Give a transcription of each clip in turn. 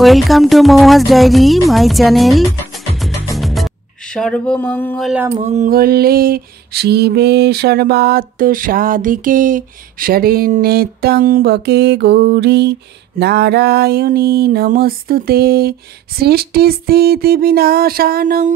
Welcome to Mouhas diary my channel. সর্বমঙ্গলা মঙ্গলে শিবে সর্বাত্ম সাধিকে শরণ্যে ত্র্যম্বকে গৌরী নারায়ণী নমস্তুতে। সৃষ্টিস্থিতি বিনাশানং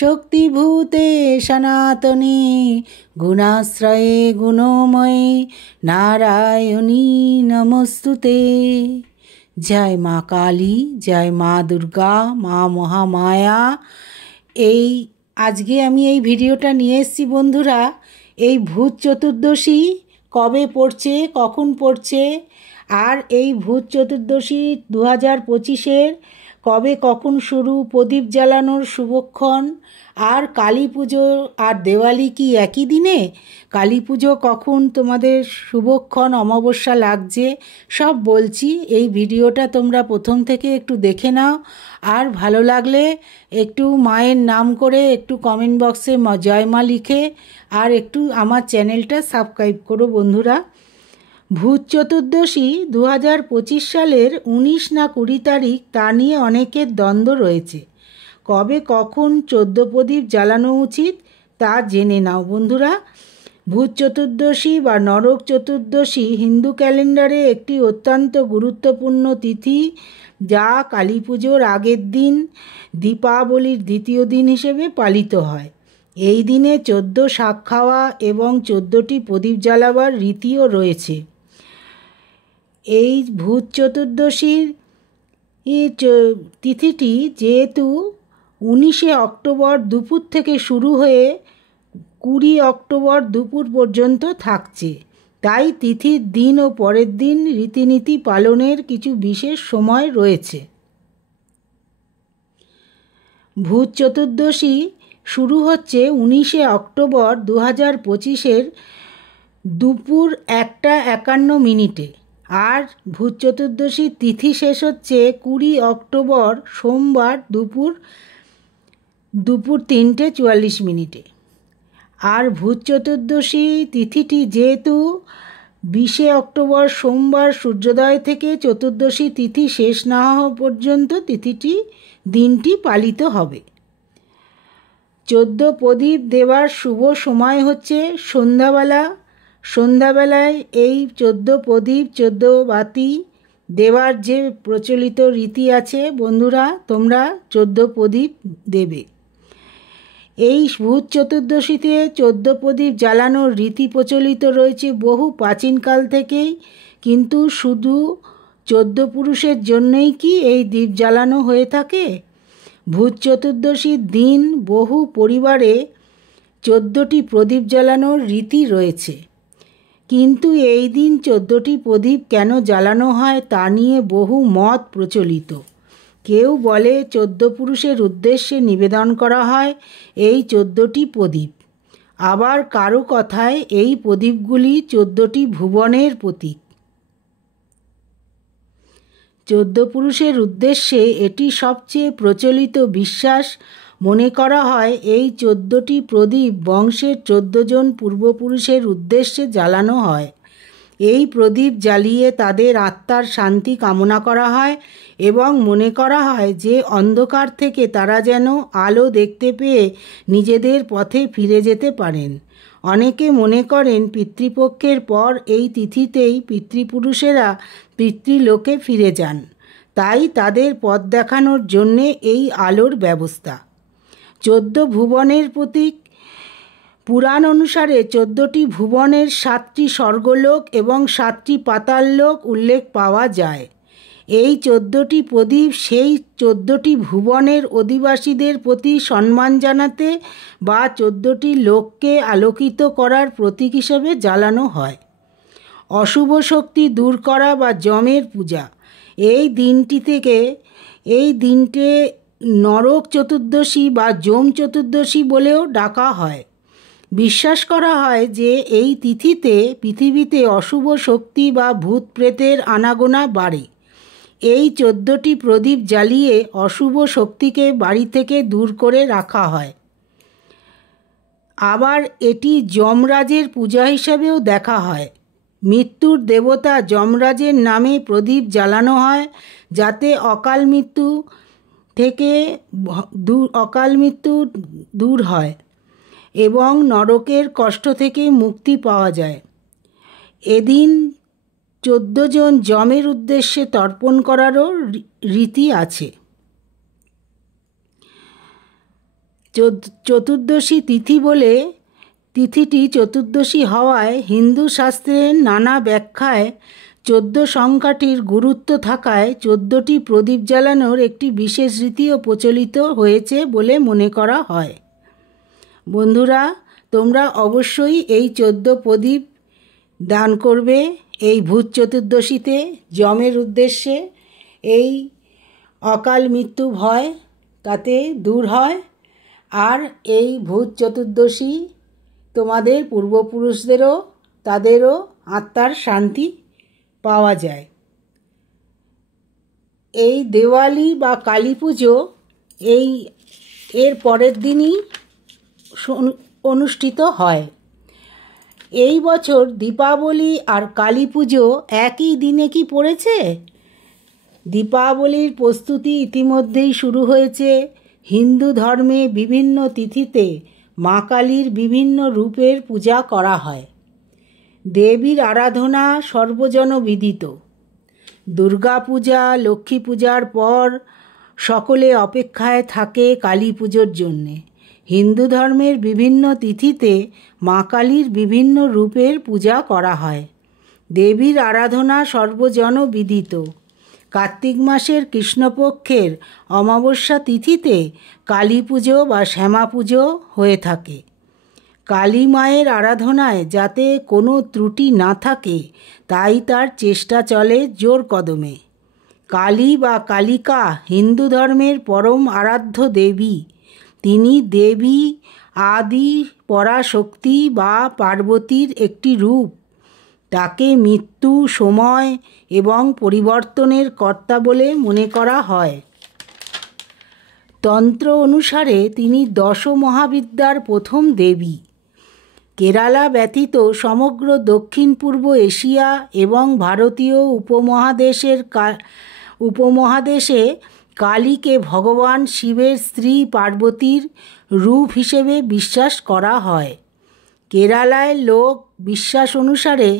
শক্তিভূতে সনাতনে গুণাশ্রয়ে গুণময়ে নারায়ণী নমস্তুতে। জয় মা কালী, জয় মা দুর্গা, মা মহামায়া। আজকে আমি এই ভিডিওটা নিয়ে এসেছি বন্ধুরা। এই ভূত চতুর্দশী কবে পড়ছে, কখন পড়ছে, আর এই ভূত চতুর্দশী 2025-এর কবে কখন শুরু, প্রদীপ জ্বালানোর শুভক্ষণ, আর কালী পুজো আর দেওয়ালি কি একই দিনে, কালী পুজো কখন তোমাদের শুভক্ষণ অমাবস্যা লাগছে, সব বলছি। এই ভিডিওটা তোমরা প্রথম থেকে একটু দেখে নাও, আর ভালো লাগলে একটু মায়ের নাম করে একটু কমেন্ট বক্সে জয় মা লিখে আর একটু আমার চ্যানেলটা সাবস্ক্রাইব করো বন্ধুরা। ভূত চতুর্দশী 2025 সালের 19 না 20 তারিখ, তা নিয়ে অনেকের দ্বন্দ্ব রয়েছে। কবে কখন 14 প্রদীপ জ্বালানো উচিত তা জেনে নাও বন্ধুরা। ভূত চতুর্দশী বা নরক চতুর্দশী হিন্দু ক্যালেন্ডারে একটি অত্যন্ত গুরুত্বপূর্ণ তিথি, যা কালী পুজোর আগের দিন, দীপাবলির দ্বিতীয় দিন হিসেবে পালিত হয়। এই দিনে 14 শাক খাওয়া এবং 14টি প্রদীপ জ্বালাবার রীতিও রয়েছে। এই ভূত চতুর্দশীর তিথিটি যেহেতু 19 অক্টোবর দুপুর থেকে শুরু হয়ে 20 অক্টোবর দুপুর পর্যন্ত থাকছে, তাই তিথির দিন ও পরের দিন রীতিনীতি পালনের কিছু বিশেষ সময় রয়েছে। ভূত চতুর্দশী শুরু হচ্ছে 19 অক্টোবর 2025-এর দুপুর 1:51 আর ভূত চতুর্দশীর তিথি শেষ হচ্ছে 20 অক্টোবর সোমবার দুপুর 3:44। আর ভূত চতুর্দশী তিথিটি যেহেতু 20 অক্টোবর সোমবার সূর্যোদয় থেকে চতুর্দশী তিথি শেষ না হওয়া পর্যন্ত দিনটি পালিত হবে। 14 প্রদীপ দেওয়ার শুভ সময় হচ্ছে সন্ধ্যাবেলায় এই 14 প্রদীপ 14 বাতি দেওয়ার যে প্রচলিত রীতি আছে বন্ধুরা, তোমরা 14 প্রদীপ দেবে। এই ভূত চতুর্দশীতে 14 প্রদীপ জ্বালানোর রীতি প্রচলিত রয়েছে বহু প্রাচীনকাল থেকেই, কিন্তু শুধু 14 পুরুষের জন্যই কি এই দীপ জ্বালানো হয়ে থাকে? ভূত চতুর্দশীর দিন বহু পরিবারে 14টি প্রদীপ জ্বালানোর রীতি রয়েছে, কিন্তু এই দিন 14টি প্রদীপ কেন জ্বালানো হয় তা নিয়ে বহু মত প্রচলিত। কেউ বলে 14 পুরুষের উদ্দেশ্যে নিবেদন করা হয় এই 14টি প্রদীপ। আবার কারো কথায় এই প্রদীপগুলি 14টি ভুবনের প্রতীক। 14 পুরুষের উদ্দেশ্যে এটি সবচেয়ে প্রচলিত বিশ্বাস। মনে করা হয় এই 14টি প্রদীপ বংশের 14 জন পূর্বপুরুষের উদ্দেশ্যে জ্বালানো হয়। এই প্রদীপ জ্বালিয়ে তাদের আত্মার শান্তি কামনা করা হয় এবং মনে করা হয় যে অন্ধকার থেকে তারা যেন আলো দেখতে পেয়ে নিজেদের পথে ফিরে যেতে পারেন। অনেকে মনে করেন পিতৃপক্ষের পর এই তিথিতেই পিতৃপুরুষেরা পিতৃলোকে ফিরে যান, তাই তাদের পথ দেখানোর জন্যে এই আলোর ব্যবস্থা। 14 ভুবনের প্রতীক। পুরাণ অনুসারে 14টি ভুবনের 7টি স্বর্গলোক এবং 7টি পাতাল লোক উল্লেখ পাওয়া যায়। এই 14টি প্রদীপ সেই 14টি ভুবনের অধিবাসীদের প্রতি সম্মান জানাতে বা 14টি লোককে আলোকিত করার প্রতীক হিসেবে জ্বালানো হয়। অশুভ শক্তি দূর করা বা যমের পূজা। এই দিনটি নরক চতুর্দশী বা যম চতুর্দশী বলেও ডাকা হয়। বিশ্বাস করা হয় যে এই তিথিতে পৃথিবীতে অশুভ শক্তি বা ভূত প্রেতের আনাগোনা বাড়ে। এই 14টি প্রদীপ জ্বালিয়ে অশুভ শক্তিকে বাড়ি থেকে দূর করে রাখা হয়। আবার এটি যমরাজের পূজা হিসাবেও দেখা হয়। মৃত্যুর দেবতা যমরাজের নামে প্রদীপ জ্বালানো হয়, যাতে অকাল মৃত্যু দূর হয় এবং নরকের কষ্ট থেকে মুক্তি পাওয়া যায়। এদিন 14 জন যমের উদ্দেশ্যে তর্পণ করারও রীতি আছে। চতুর্দশী তিথি বলে তিথিটি চতুর্দশী হওয়ায় হিন্দু শাস্ত্রের নানা ব্যাখ্যায় 14 সংখ্যাটির গুরুত্ব থাকায় 14টি প্রদীপ জ্বালানোর একটি বিশেষ রীতিও প্রচলিত হয়েছে বলে মনে করা হয়। বন্ধুরা, তোমরা অবশ্যই এই 14 প্রদীপ দান করবে এই ভূত চতুর্দশীতে যমের উদ্দেশ্যে। এই অকাল মৃত্যু ভয় তাতে দূর হয়, আর এই ভূত চতুর্দশী তোমাদের পূর্বপুরুষদেরও তাদেরও আত্মার শান্তি পাওয়া যায়। এই দেওয়ালি বা কালী পুজো এর পরের দিনই অনুষ্ঠিত হয়। এই বছর দীপাবলি আর কালী পুজো একই দিনে কি পড়েছে? দীপাবলির প্রস্তুতি ইতিমধ্যেই শুরু হয়েছে। হিন্দু ধর্মে বিভিন্ন তিথিতে মা কালীর বিভিন্ন রূপের পূজা করা হয়। দেবীর আরাধনা সর্বজনবিদিত। দুর্গা পূজা, লক্ষ্মী পূজার পর সকলে অপেক্ষায় থাকে কালী পুজোর জন্যে। হিন্দু ধর্মের বিভিন্ন তিথিতে মা কালীর বিভিন্ন রূপের পূজা করা হয়। দেবীর আরাধনা সর্বজনবিদিত। কার্তিক মাসের কৃষ্ণপক্ষের অমাবস্যা তিথিতে কালী পুজো বা শ্যামা পুজো হয়ে থাকে। কালী মায়ের আরাধনায় যাতে কোনো ত্রুটি না থাকে তাই তার চেষ্টা চলে জোর কদমে। কালী বা কালিকা হিন্দু ধর্মের পরম আরাধ্য দেবী। তিনি দেবী আদি পরাশক্তি বা পার্বতীর একটি রূপ। তাকে মৃত্যু, সময় এবং পরিবর্তনের কর্তা বলে মনে করা হয়। তন্ত্র অনুসারে তিনি 10 মহাবিদ্যার প্রথম দেবী। কেরালা ব্যতীত সমগ্র দক্ষিণ পূর্ব এশিয়া এবং ভারতীয় উপমহাদেশে কালীকে ভগবান শিবের স্ত্রী পার্বতীর রূপ হিসেবে বিশ্বাস করা হয়। কেরালায় লোক বিশ্বাস অনুসারে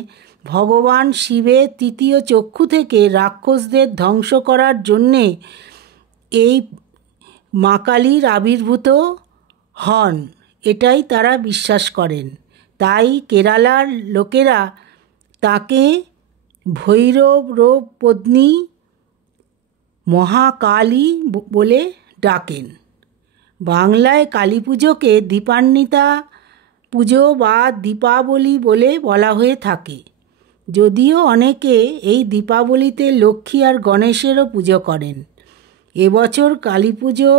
ভগবান শিবের তৃতীয় চক্ষু থেকে রাক্ষসদের ধ্বংস করার জন্যে এই মা কালীর আবির্ভূত হন, এটাই তারা বিশ্বাস করেন। তাই কেরালার লোকেরা তাকে ভৈরব রূপ পত্নী মহাকালী বলে ডাকেন। বাংলায় কালী পুজোকে দীপান্বিতা পুজো বা দীপাবলি বলে বলা হয়ে থাকে। যদিও অনেকে এই দীপাবলিতে লক্ষ্মী আর গণেশেরও পুজো করেন। এবছর কালী পুজো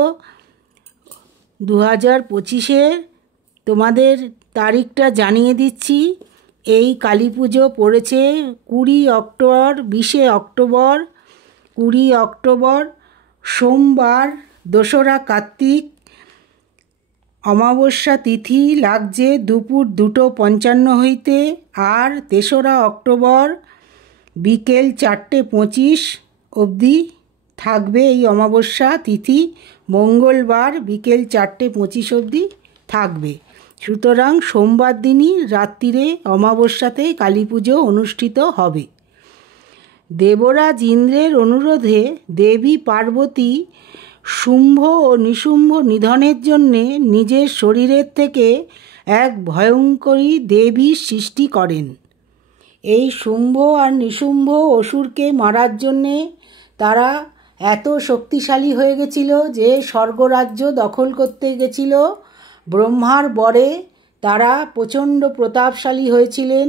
2025-এর তোমাদের তারিখটা জানিয়ে দিচ্ছি। এই কালী পুজো পড়েছে 20 অক্টোবর, 20 অক্টোবর, 20 অক্টোবর সোমবার, 2রা কার্তিক, অমাবস্যা তিথি লাগছে দুপুর 2:55 হইতে, আর 3রা অক্টোবর বিকেল 4:25 অবধি থাকবে এই অমাবস্যা তিথি। মঙ্গলবার বিকেল 4:25 অবধি থাকবে। সুতরাং সোমবার দিনই রাত্রিরে অমাবস্যাতে কালী পুজো অনুষ্ঠিত হবে। দেবরাজ ইন্দ্রের অনুরোধে দেবী পার্বতী শুম্ভ ও নিশুম্ভ নিধনের জন্যে নিজের শরীরের থেকে এক ভয়ঙ্করী দেবীর সৃষ্টি করেন। এই শুম্ভ আর নিশুম্ভ অসুরকে মারার জন্যে তারা এত শক্তিশালী হয়ে গেছিল যে স্বর্গরাজ্য দখল করতে গেছিল। ব্রহ্মার বরে তারা প্রচণ্ড প্রতাপশালী হয়েছিলেন।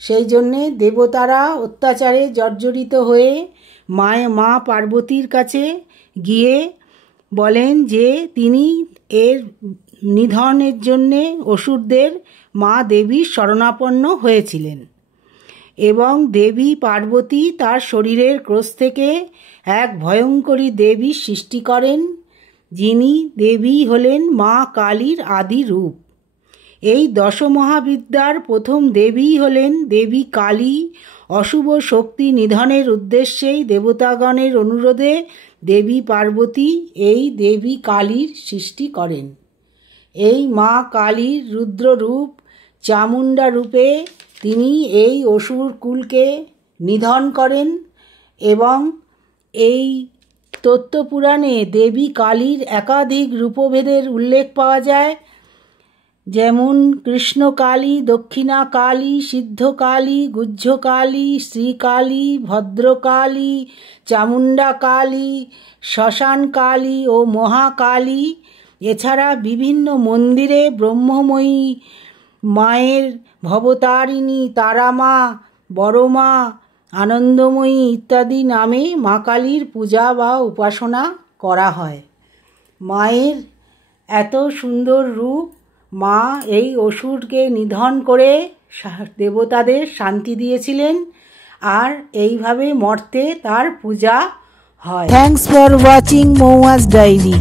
সেই জন্যে দেবতারা অত্যাচারে জর্জরিত হয়ে মা পার্বতীর কাছে গিয়ে বলেন যে তিনি এর নিধনের জন্যে অসুরদের মা দেবীর শরণাপন্ন হয়েছিলেন এবং দেবী পার্বতী তার শরীরের ক্রোশ থেকে এক ভয়ঙ্করী দেবীর সৃষ্টি করেন, যিনি দেবী হলেন মা কালীর আদি রূপ। এই দশমহাবিদ্যার প্রথম দেবী হলেন দেবী কালী। অশুভ শক্তি নিধনের উদ্দেশ্যেই দেবতাগণের অনুরোধে দেবী পার্বতী এই দেবী কালীর সৃষ্টি করেন। এই মা কালীর রুদ্ররূপ চামুণ্ডা রূপে তিনি এই অসুর কুলকে নিধন করেন এবং এই তত্ত্বপুরাণে দেবী কালীর একাধিক রূপভেদের উল্লেখ পাওয়া যায়, যেমন কৃষ্ণকালী, দক্ষিণা কালী, সিদ্ধকালী, গুহ্যকালী, শ্রীকালী, ভদ্রকালী, চামুণ্ডা কালী, শ্মশান কালী ও মহাকালী। এছাড়া বিভিন্ন মন্দিরে ব্রহ্মময়ী মায়ের, ভবতারিণী, তারামা, বড়মা, আনন্দময়ী ইত্যাদি নামে মা কালীর পূজা বা উপাসনা করা হয়। মায়ের এত সুন্দর রূপ, মা এই অসুরকে নিধন করে দেবতাদের শান্তি দিয়েছিলেন, আর এইভাবে মর্তে তার পূজা হয়। Thanks for watching Mouas diary.